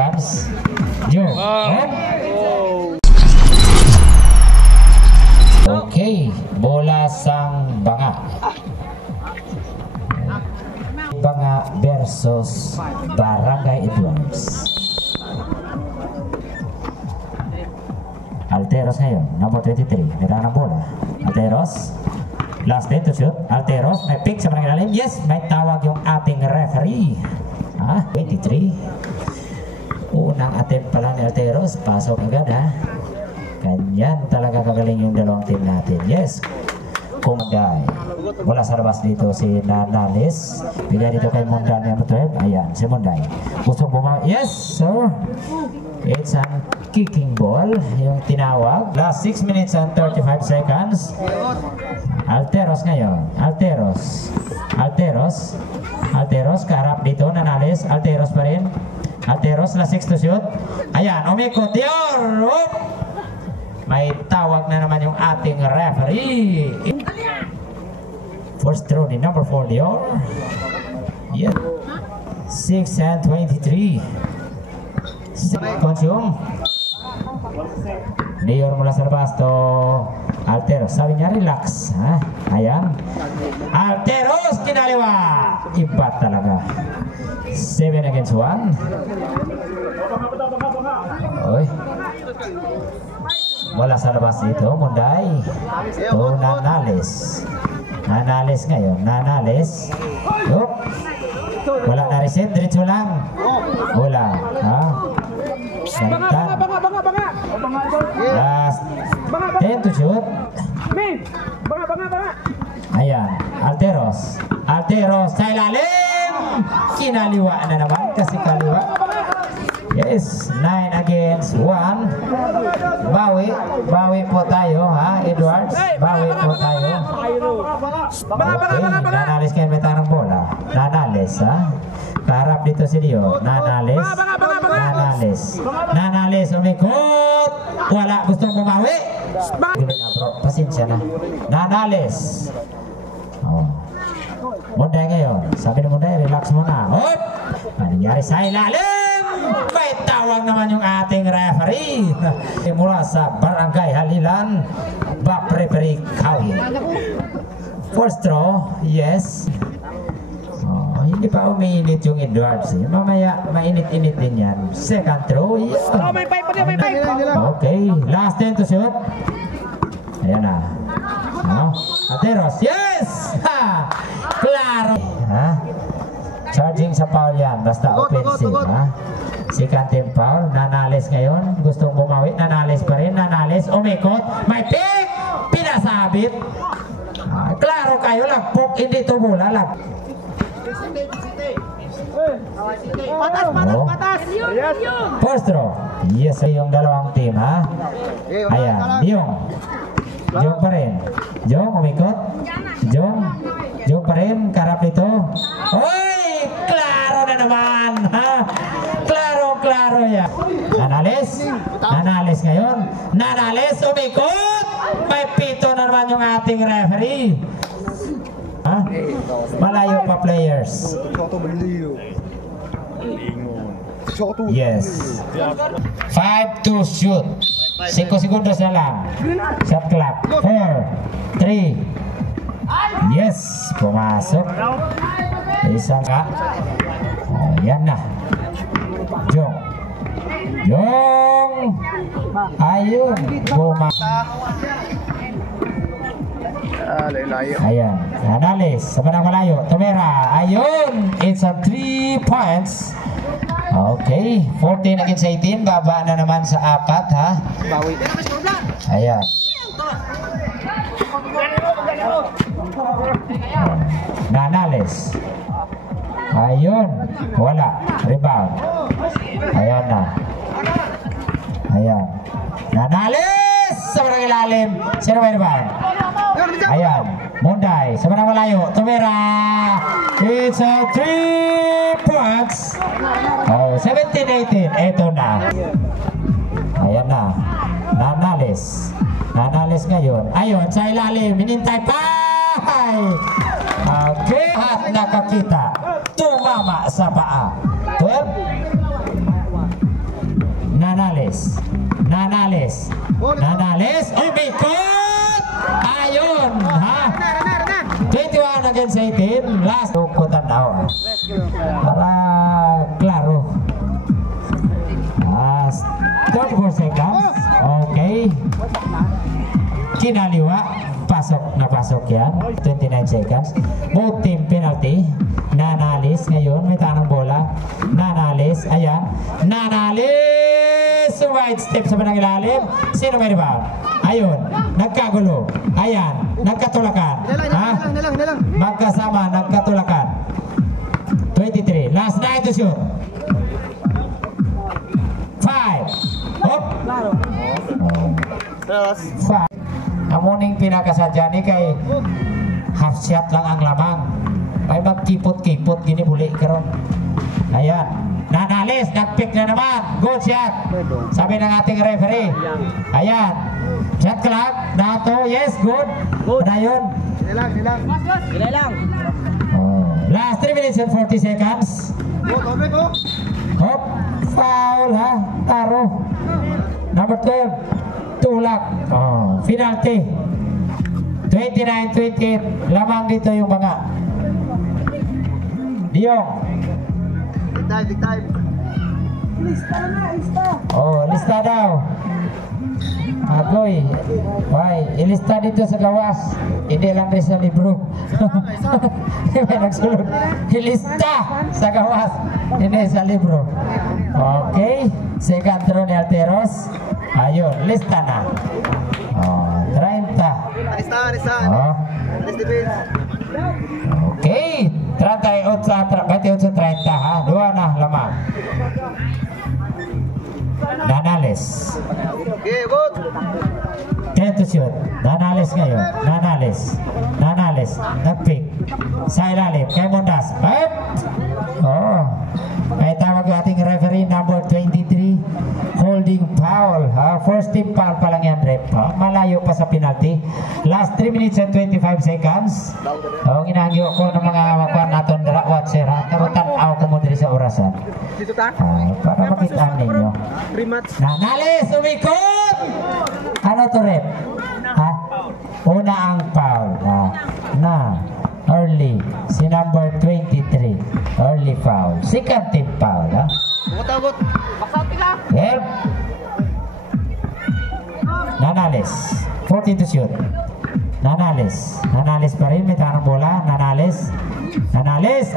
seconds. Jung. Okay, bola sang Banga. Banga versus Barangay Edwards. Alteros ngayon, number 23. Merang ng bola. Alteros. Last day to shoot. Alteros, may pick sa mga ilalim. Yes, may tawag yung ating referee. 23. Unang attempt pa lang ni Alteros. Pasok agad Ganyan talaga kagaling yung dalawang team natin. Yes. Munday. Wala sa labas dito si Nanalis. Bigay dito kay Munday number 12. Ayan, si Munday. Gusto bumawa. Yes, sir. It's a kicking ball. Yung tinawag. Last 6 minutes and 35 seconds. Alteros ngayon. Alteros. Kaharap dito. Nanalis. Alteros pa rin. Alteros, last 6 to shoot. Ayan, umikot. Dior! May tawag na naman yung ating referee. First throw ni number 4, Dior. Yeah. 6 and 23. Consume. Dior mula sa labas to Alteros. Sabi niya relax. Ayan. Alteros kinaliwa. Iba talaga. 7 against 1. Oy. Wala sa labas dito, Munday. To Nanalis. Nanalis ngayon. Nanalis. Wala na reset. Diretso lang. Wala. Banga. Last 10 to shoot. Ayan. Alteros. Sa ilalim. Kinaliwa na naman kasi kaliwa. Yes, 9 against 1. Bawi po tayo, Edwards. Bawi po tayo. Okay, Nanalis kayo may tanong bola. Nanalis, Kaharap dito si Dio. Nanalis, umikot. Wala, gustong bumawi. Pasensya na. Nanalis. Munday ngayon. Sabi ni Munday, relax muna. Nangyari sa ilalim. May tawag naman yung ating referee mula sa Barangay Halilan, Bapreperi County. First throw, yes. Hindi pa umiinit yung Edwards. Mamaya mainit-init din yan. Second throw, yes. May pipe. Okay, last 10 to shoot. Ayan na. Alteros, yes! Klaro! Charging sa foul yan, basta offensive. Second team foul. Nanalis ngayon, gustong bumawi. Nanalis pa rin. Nanalis, umikot. May pick! Pinasabit. Klaro kayo lang. Pok, hindi ito bola lang. Patas. First throw. Yes, yung dalawang team, Ayan, Yung pa rin. Yung, umikot. Yung pa rin. Karap nito. Oy! Klaro na naman, Klaro yan. Nanalis ngayon. Nanalis, umikot. May pito na naman yung ating referee. Malayo pa players. Yes. 5 to shoot. 5 segundos na lang. Shot clock. 4, 3. Yes. Pumasok. Isang yan na. Jong. Ayun. Ayan. Nanalis. Sa panang malayo. Tumera. Ayun. It's a 3 points. Okay. 14 against 18. Baba na naman sa 4, Ayan. Nanalis. Ayun. Wala. Rebound. Ayan na. Ayan. Nanalis! Sa parang ilalim. Sino may rebound? Ayan. Munday. Sa parang malayo. Tumira. It's a 3 points. 17-18. Ito na. Ayan na. Nanalis. Nanalis ngayon. Ayun. Sa ilalim. Minintay pa. Okay. At nakakita. Tumama sa paa. 12. Nanales. Umikot! Ayun, ha? 21 against 18. Last. Tukutan daw. Para klaro. 24 seconds. Okay. Kinaliwa. Napasok yan. 29 seconds. Both team penalty. Nanales ngayon. May tanong bola. Nanales. Ayan. Nanales. Wide step sa panang ilalim. Sino may rebound? Ayun. Nagkagulo. Ayan. Nagkatulakan. Ha? Magkasama. Nagkatulakan. 23. Last 9 to shoot. 5. Hop. 5. Amuning pinakasadya ni kay half shot lang ang lamang. May magkipot-kipot gini buli karon. Ayan. Nanales, nagpick na naman. Good shot. Sabi ng ating referee. Ayan. Shot clock. Nato. Yes, good. Ano yun? Sila lang. Last 3 minutes and 40 seconds. Hop. Foul ha. Taro. Number 12. Tulak. Penalty. 29-28. Lamang dito yung mga Diong. Big time. Lista daw. Agoy. Ilista dito sa gawas. Hindi lang rin sa libro. May nagsulod. Ilista sa gawas. Hindi sa libro. Okay. Second throw ni Alteros. Ayun, lista na. 30. Okay. 28-30 ha. 2 na lamang. Nanales. Okay, good. 10 to shoot. Nanales ngayon. Nanales. Nag-pick. Sa ilalim. Kay Mondas. May tawag yung ating referee number 23. Holding foul. First team foul pa lang yan, rep. Malayo pa sa penalty. Last 3 minutes and 25 seconds. Ginahangyo ko ng mga makuha natin dala watcher. Karutan ako ko mo diri sa orasan. Para makita ninyo. Nanales, umikot! Ano to, rep? Una ang foul. Early. Si number 23. Early foul. Second team foul. Help. Nanales. 14 to shoot. Nanales pa rin. May tanong bola. Nanales.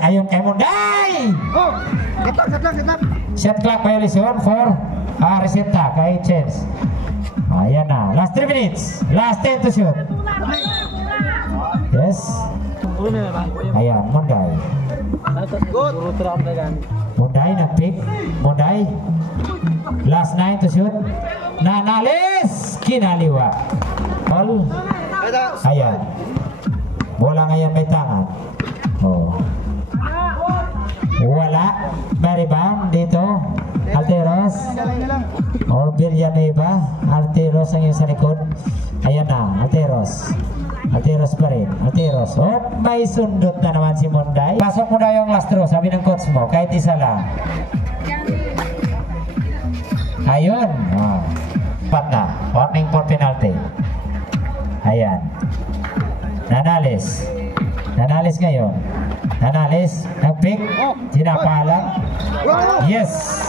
Ayun kay Munday. Shot clock violation for Resita kay Chance. Ayan na. Last 3 minutes. Last 10 to shoot. Yes. Ayan, Munday. Munday nag-pick. Munday. Last 9 to shoot. Nanales. Kinaliwa. Ball. Ayan. Bola ngayon may tangan. Wala. May rebound dito. Alteros. Or Villanueva. Alteros ang yung sa likod. Ayan na. Alteros pa rin. May sundot na naman si Munday. Pasok mo na yung last throw. Sabi ng coach mo. Kahit isa lang. Ayun. 4 na. Warning for penalty. Ayan. Nanales ngayon. Nag-pick. Sinapalan. Yes.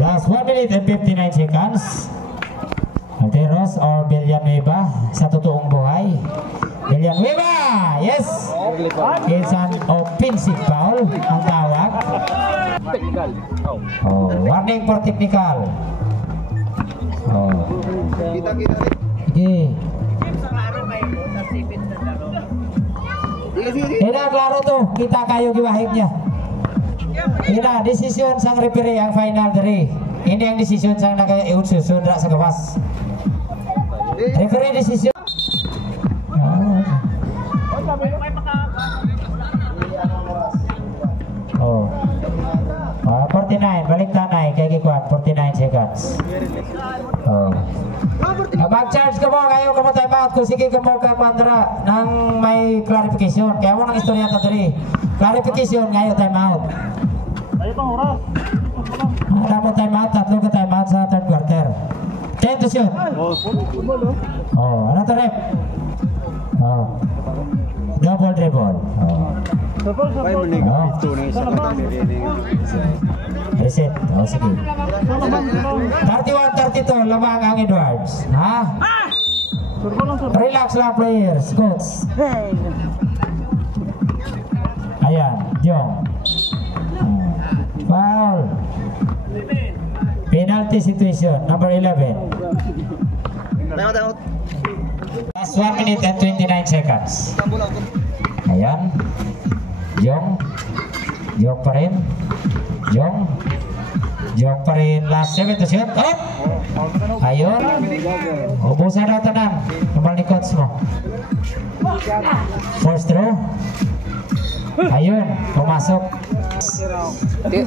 Last 1 minute and 59 seconds. Alteros or Villanueva sa totoong buhay. Villanueva! Yes! It's an offensive foul ang tawag. Warning for technical. Sige. Klaro to. Kita kayo giwahig niya. Desisyon sang referee ang final dari. Ini ang desisyon sang naka-iususun sa gawas. Referee desisyon. 49, balik tanay kay Kikuan, 49 seconds. Mag-charge ka mo, kayo ka mo time out. Kung sige ka mo ka Pandra nang may clarification. Kaya mo nang istorya ta diri. Clarification ngayon time out. Dapat time out, tatlo ka time out sa third quarter. 10 to shoot. Oh, ano to rep? Oh. Double dribble. Oh. Reset. Oh, sige. 31-32, lamang ang Edwards. Ha? Relax lang players, coach. Ayan, Jong. Foul. Penalty situation, number 11. Last 1 minute and 29 seconds. Ayan. Jong. Jong pa rin. Jong. Jong pa rin. Last 7 to shoot. Oh! Ayun. Ubusan na tanan. Namal ni coach mo. First throw. Ayun. Pumasok.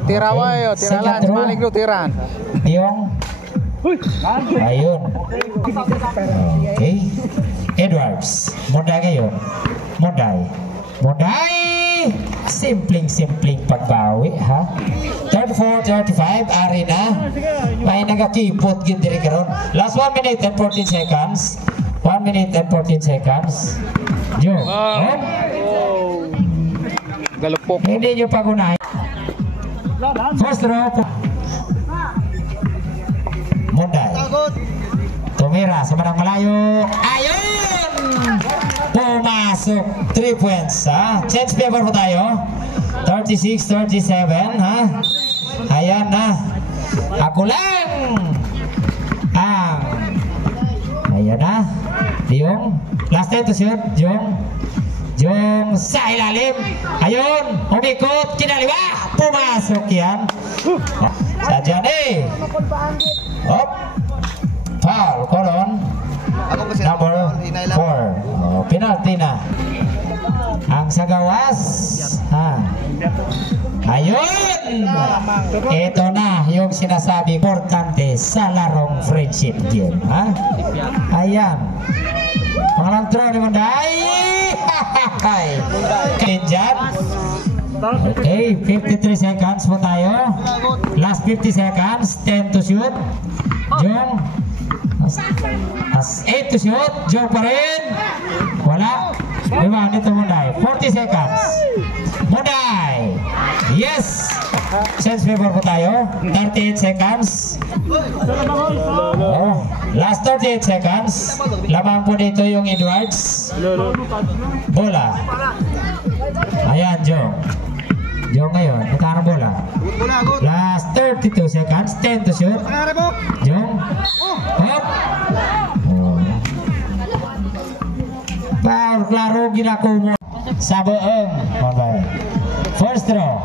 Tirawa yo, tiralan, balik lu tiran. Jong. Ayun. Okay. Edwards. Munday ngayon. Munday. Munday! Simpleng pagbawi, ha? 34-35, ari na. May nagakipot yun diri karon. Last 1 minute and 14 seconds. 1 minute and 14 seconds. Joe. Galupok. Hindi nyo pagunahin. First row. Munday. Tumira sa manang malayo. Ayun! Pumasok. 3 points, ha? Change paper po tayo. 36-37, ha? Ayan na. Ako lang! Ayan na. Yung last time to shoot. Yung sa ilalim. Ayun. Umikot. Kinaliwa. Pumasok yan. Sadyan eh. Hop. Foul. Kolon. Number 4. Oh, penalty na. Ang sagawas. Ha. Ayun. Ito na yung sinasabi importante sa larong friendship game. Ha? Ayan. Pangalang throw ni Munday. Kenjan. Okay, 53 seconds po tayo. Last 50 seconds. 10 to shoot. Jong. 8 to shoot. Jong pa rin. Wala. Diba? Dito Munday. 40 seconds. Munday. Yes. Sense paper po tayo. 38 seconds. Oh, last 38 seconds. Lamang po dito yung Edwards. Bola. Ayan, Jong. Jong ngayon. Magkano bola? Last 32 seconds. 10 to shoot. Jong. Hop. Oh. Foul. Klaro ginakumo. Sa buong. Okay. First throw.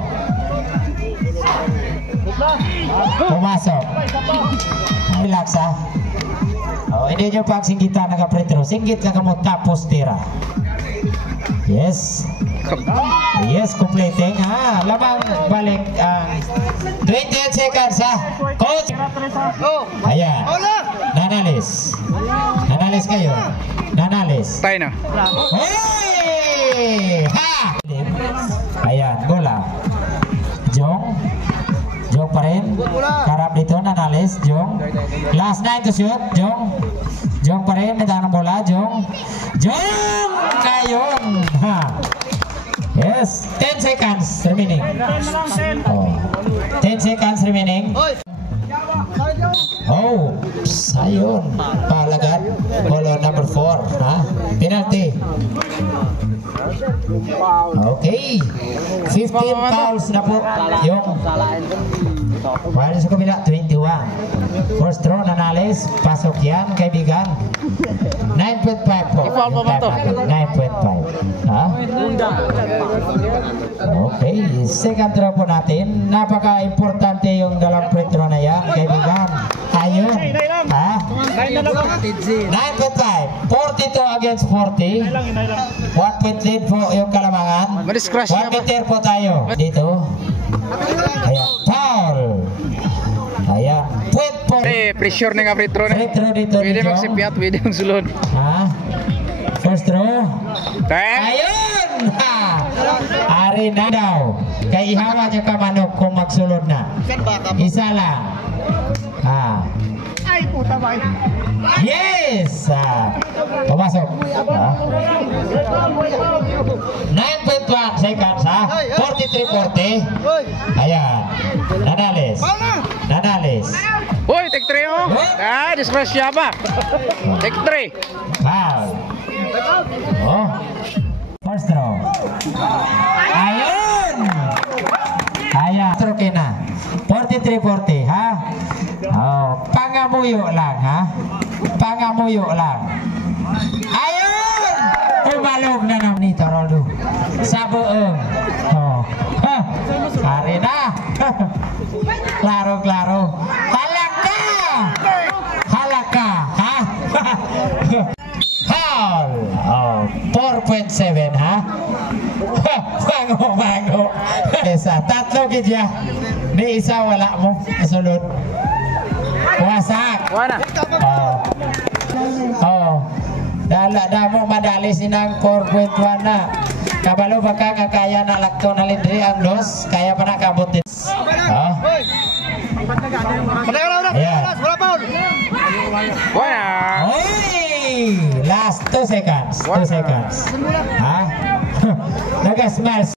Pumasok. Relax, ha. Oh, hindi nyo pang singgitan naka-free throw. Singgit ka mo tapos tira. Yes. Yes, completing, ha. Lamang balik ang 28 seconds, ha. Coach. Ayan. Nanalis. Nanalis kayo. Nanalis. Tayo na. Hey! Ha! Ayan, bola. Jong. Jong pa rin. Karap dito, Nanalis. Jong. Last 9 to shoot. Jong. Jong pa rin. Nagtanong bola. Jong. Jong! Kayon! Ha! Yes. 10 seconds remaining. Oh. 10 seconds remaining. Oh, sayun. Palagan. Bolo number 4. Ha? Penalty. Okay. 15 fouls na po. Yung wala sa kabila, 21. First throw, Nanalis. Pasok yan, kaibigan. 9.5 po. I-foul pa ba to? 9.5. Ha? Okay. Second throw po natin. Napaka-importante yung dalawang free throw na yan, kaibigan. Ayun. Ha? 9.5. 42 against 40. 1 lead po yung Kalamangan. 1 meter po tayo. Dito. Ayan. Foul. Ayan. Point po. Pressure na nga free throw na. Free throw dito. Pwede magsipiat, pwede magsulod. Ha? First throw. Time. Ayun! Ha! Ari Hari na daw. Kay ihawa niya ka manok kung magsulod na. Kan baka. Isa lang. Ay, puta ba? Yes! Pumasok. 9.1 seconds ha. 43.40. Hoy! Ayan. Nanalis. Nanalis. Uy, take 3 oh. Ah, disgrasya ba? Take 3. Foul. Oh. First throw. Ayun! Ayan. Stroke na. 43-40 ha. Oh, pangamuyo lang ha. Pangamuyo lang. Ayun! Umalog na naman ni Toroldo. Sa buong. Oh. Ha. Hari na. Klaro-klaro. Halaka! Halaka, ha? Foul! Oh, 4.7, ha? Bango. Isa, tatlo gidya. Di isa wala mo. Nasulod. Wasak. Wala. Dala mo madali sinang 4.1 na. Kabalo baka nga kaya na lakto na lindri ang dos. Kaya pa nakabutin. Oh. Ayan. Wala. Oy! Last 2 seconds. 2 seconds. Ha? Naga-smash.